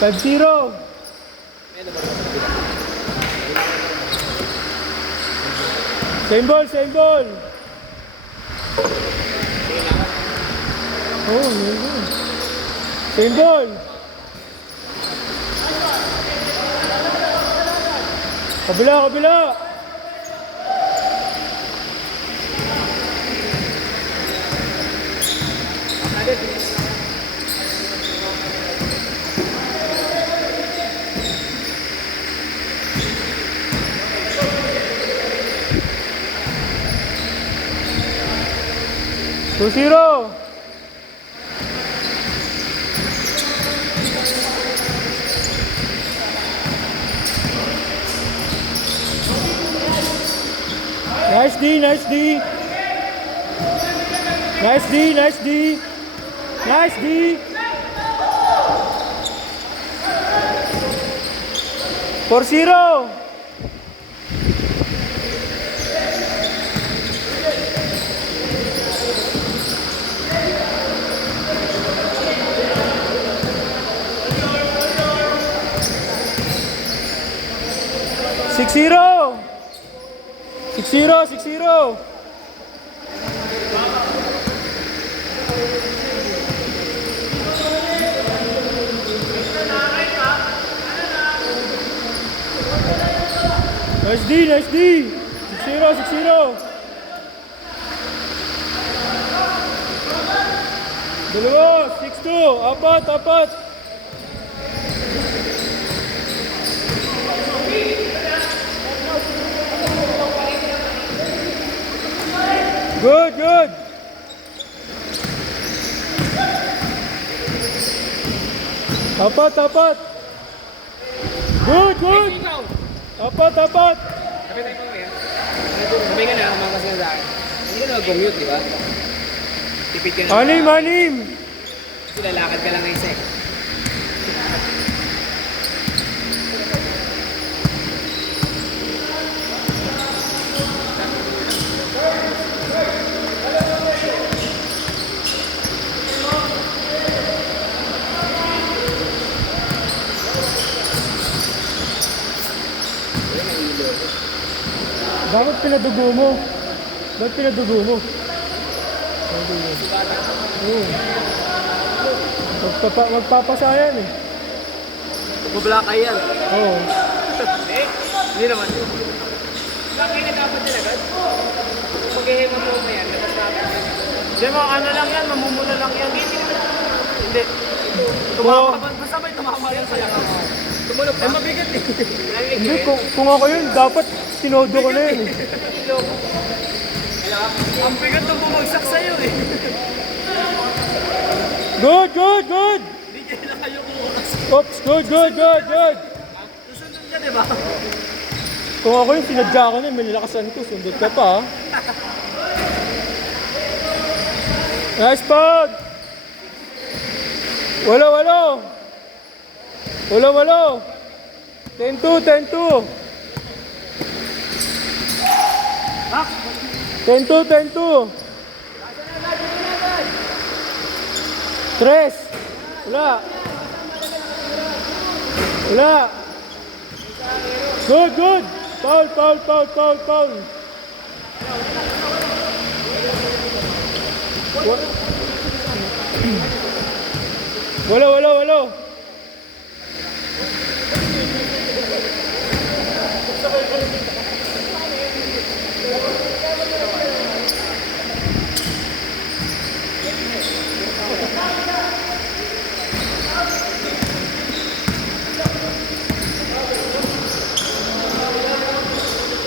5-0. Same ball, same ball. Oh, same ball. Kabila, kabila. Two zero. Nice D, nice D. Nice D, nice D. Nice D. 4-0. Six zero. 6-0, 6-0. Nice D, nice D. 6-0, 6-0. Dalawa, 6-2. Apat, apat. Good, good. Apat, apat. Good, good. Apat, apat. Sabi tayo pa yan. Sabi ka na, kumakas na sa akin. Hindi ka na-commute, di ba? Tipid ka na. Anim, anim. Kasi lalakad ka lang ng isa eh. Bakit pinadugo mo? Bakit pinadugo mo? Oo. Magpapasayan eh. Mablakay yan. Oo. Hindi naman. Blakay na dapat din agad. Pag-ihimot mo na yan, labas natin. Hindi mo, ano lang yan, mamumula lang yan. Hindi. Basta may tumama yan sa lakas. Tumulog pa? Mabigat eh. Hindi, kung ako yun, dapat sinodo ko na yun. Ang bigat nung bumagsak sa'yo eh. Good, good, good. Hindi kayo na kayo kukuras. Oops, good, good, good, good. Susunod ka, di ba? Kung ako yun, sinadya ko na yun, may nilakasan ko, sundot ka pa ha. Nice pag! Walo, walo! Walo, walo! 10-2, 10-2! 10-2, 10-2! Tres! Wala! Wala! Good, good! Foul, foul, foul, foul, foul! Wala, wala, wala!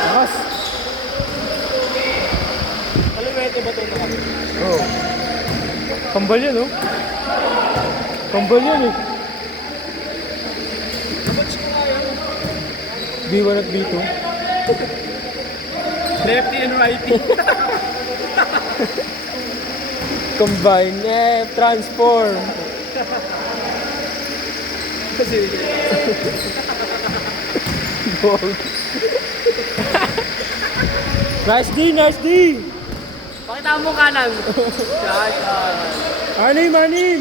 Lakas! Kaliwete ba ito na? Oo. Kambal yan, oh. Kambal yan, eh. Nabatch ko nga yan. B1 at B2. Lefty and righty. Combine, transform. Kasi Ball. Nice D, nice D. pakita mo kanan. Yan. Anim, anim.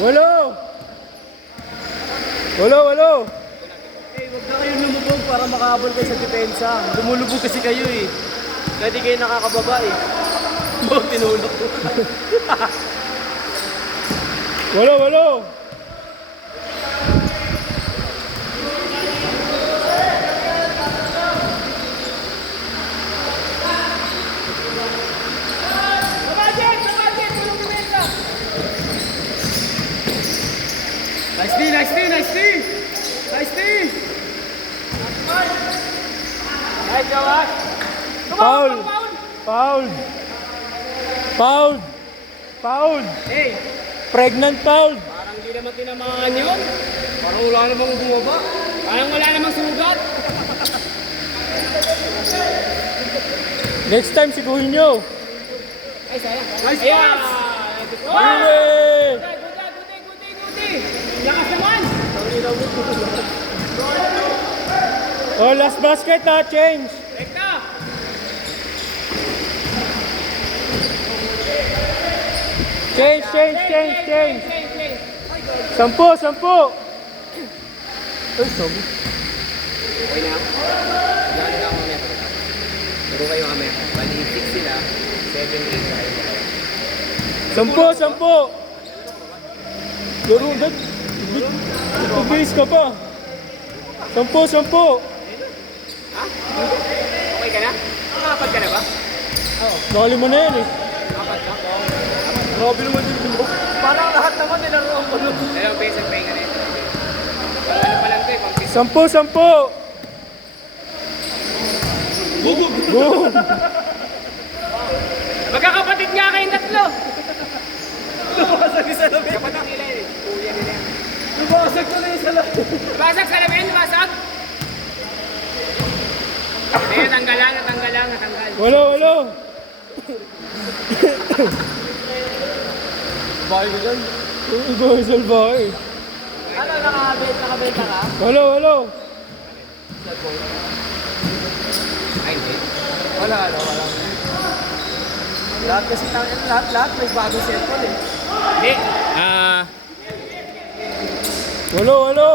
Walo! Walo, walo! Eh, huwag na kayong lumubog para makahabol kayo sa depensa. Lumulubog kasi kayo eh. Kaya di kayo nakakababa eh. Bawag tinulog ko. Walo, walo! Nice D, nice D, nice D! Nice D! Nice, Jawad! Foul! Foul! Foul! Foul! Hey! Pregnant foul! Parang di naman tinamaan yun. Parang wala namang bumaba. Parang wala namang sugat. Next time, siguhin nyo! Ay, sayang. Nice pass! Hooray! Guti! Lakas naman! Oh, last basket ha, change! Rekta! Change, change, change, change! Sampu, sampu! Ay, sabi. Okay na. Gano'n na ako mamaya. Puro kayo mamaya. Bali, 6 sila. 7, 8 tayo. Sampu, sampu! Laro, dad. Pag-base ka pa. Sampu, sampu! Ha? Okay ka na? Nakapad ka na ba? Nakali mo na yan eh. Nakapad ka? Grabe naman yung mo. Parang lahat naman nilaruan ko nun. Dalawang beses pa yung ganito. Ano pa lang ito eh, pang Sampu, sampu! Boom! magkakapatid nga kayong tatlo! Lumasag yung salamin. Kapatid nila eh. Kuya nila yan. Lumasag ko na yung salamin. Lumasag salamin? Lumasag? Hindi, natanggal lang, natanggal. Walo, walo! Bakit ko dyan? Iba yung salbahe. Ano, nakabenta ka? Walo, walo! Ay, hindi. Wala. Lahat kasi lahat may bagong cellphone eh. Hindi. Walo, walo!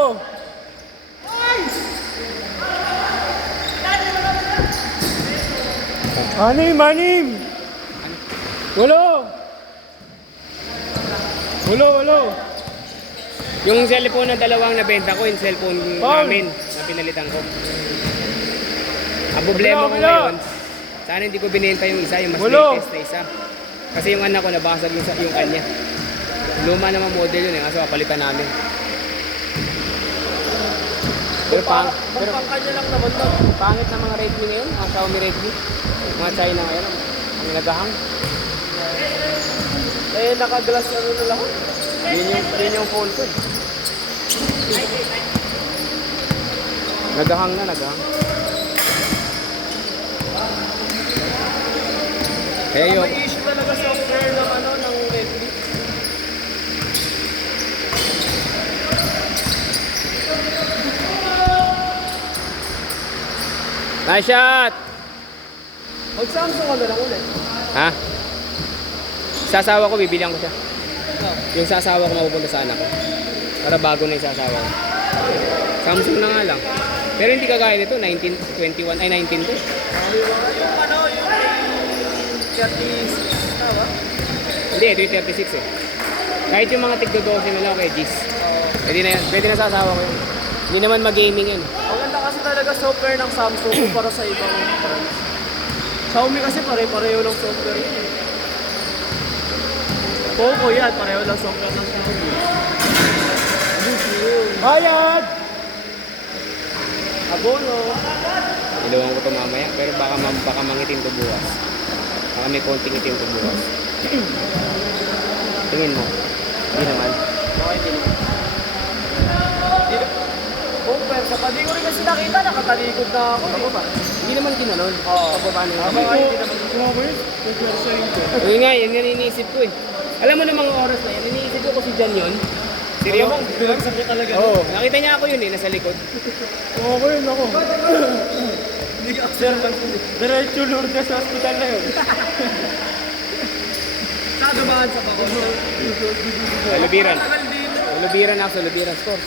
Anim, anim! Walo! Walo, walo! Yung cellphone na dalawang nabenta ko, yung cellphone Paul. namin na pinalitan ko. Ang problema ko Wala. ngayon, sana hindi ko binenta yung isa, yung mas Wala. latest na isa. Kasi yung anak ko nabasag yung kanya. Luma naman model yun eh, kaso kapalitan namin. Pero kanya lang naman to. pangit na mga Redmi ngayon, mga Xiaomi Redmi. Mga China ngayon, ang nagahang. Eh, naka-glass ano na lang. Yun yung phone ko eh. Nagahang. Kaya yun. May issue talaga software ng ng Redmi. Nice shot! Mag-Samsung ka na lang ulit. Ha? Sasawa ko, bibilihan ko siya. Yung sasawa ko mapupunta sa anak ko. Para bago na yung sasawa ko. Samsung na nga lang. Pero hindi kagaya nito, 19, 21, ay 19 to. Yung yung 36 na ba? Hindi, ito yung 36 eh. Kahit yung mga tigdo 12 na lang kay G's. Pwede na yan, pwede na sasawa ko yun. Hindi naman mag-gaming yun. Maganda kasi talaga software ng Samsung para sa ibang brands. Xiaomi kasi pare-pareho lang software yun eh. Poco yan, pareho lang software ng Xiaomi. Bayad! Abono! Iluwan ko ito mamaya, pero baka mangitim to bukas. Baka may konting itim to bukas. Tingin mo. Hindi naman. Okay, hindi naman. Oh, pero sa padi ko rin kasi nakita, nakatalikod na ako. Ako ba? Hindi naman ginanon. Oo. Paano yung Aba, kamay? hindi naman. Yun nga, yun yung iniisip ko eh. Alam mo ng mga oras na yan, iniisip ko si Jan yun. Seryo? Binagsak niya talaga. Oo. Nakita niya ako yun eh, nasa likod. Oo, ko yun ako. Hindi ka sir lang. Diretso Lourdes sa hospital na yun. Sa Lubiran. Tagal di Lubiran ako, lubiran. Score.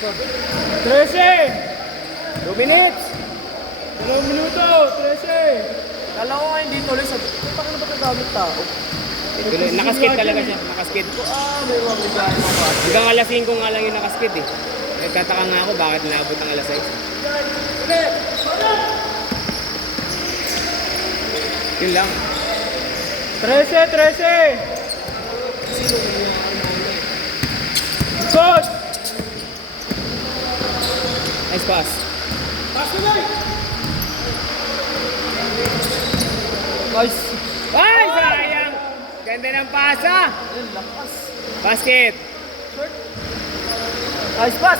13! 2 minutes! 2 minuto! 13! Kala ko nga hindi tuloy sa... Puta ka na ba nagamit tao? Nakaskid talaga siya. Nakaskid. May mga bigayan mo pa. Hanggang alas 5 nga lang yung nakaskid eh. Nagtataka nga ako bakit naabot ng alas 6. Yun lang. 13! Coach! Nice pass. Nice! Ay, sayang! Ganda ng pasa! Lakas! Basket! Nice pass!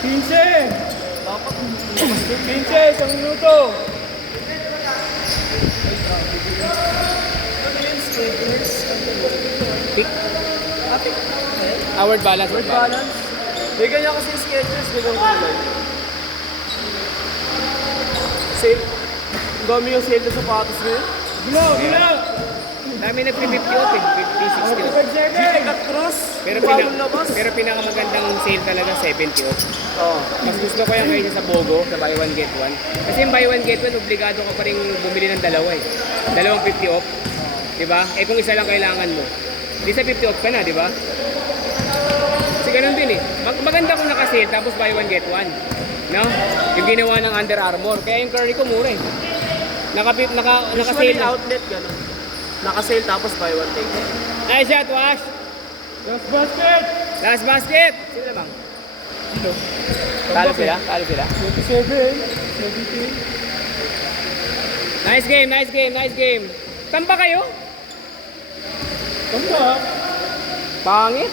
15! Dapat 15, isang minuto! Pick. Award balance. Word balance. May ganyan kasi yung sketches, di ba kulay? Sale. Ang dami yung sale na sapatos ngayon. Gila! Dami nag-50 off eh. 50, 60 off. 45 cut cross. Pero pinakamagandang sale talaga 70 off. Oo. Mas gusto ko yung kaysa sa BOGO, sa buy one get one. Kasi yung buy one get one, obligado ka pa rin bumili ng dalawa eh. Dalawang 50 off. Diba? Eh kung isa lang kailangan mo. Di sa 50 off ka na, diba? Kasi ganun din eh. Maganda kung naka-sale tapos buy one get one. No? Yung ginawa ng Under Armour. Kaya yung Curry ko mura eh. Naka-sale Usually na. outlet gano'n. Naka-sale tapos buy one take. Nice shot, Wash! Last basket! Last basket! Sino na bang? Sino? Talo sila? 27, 17. Nice game. Tamba kayo? Tanda. Pangit.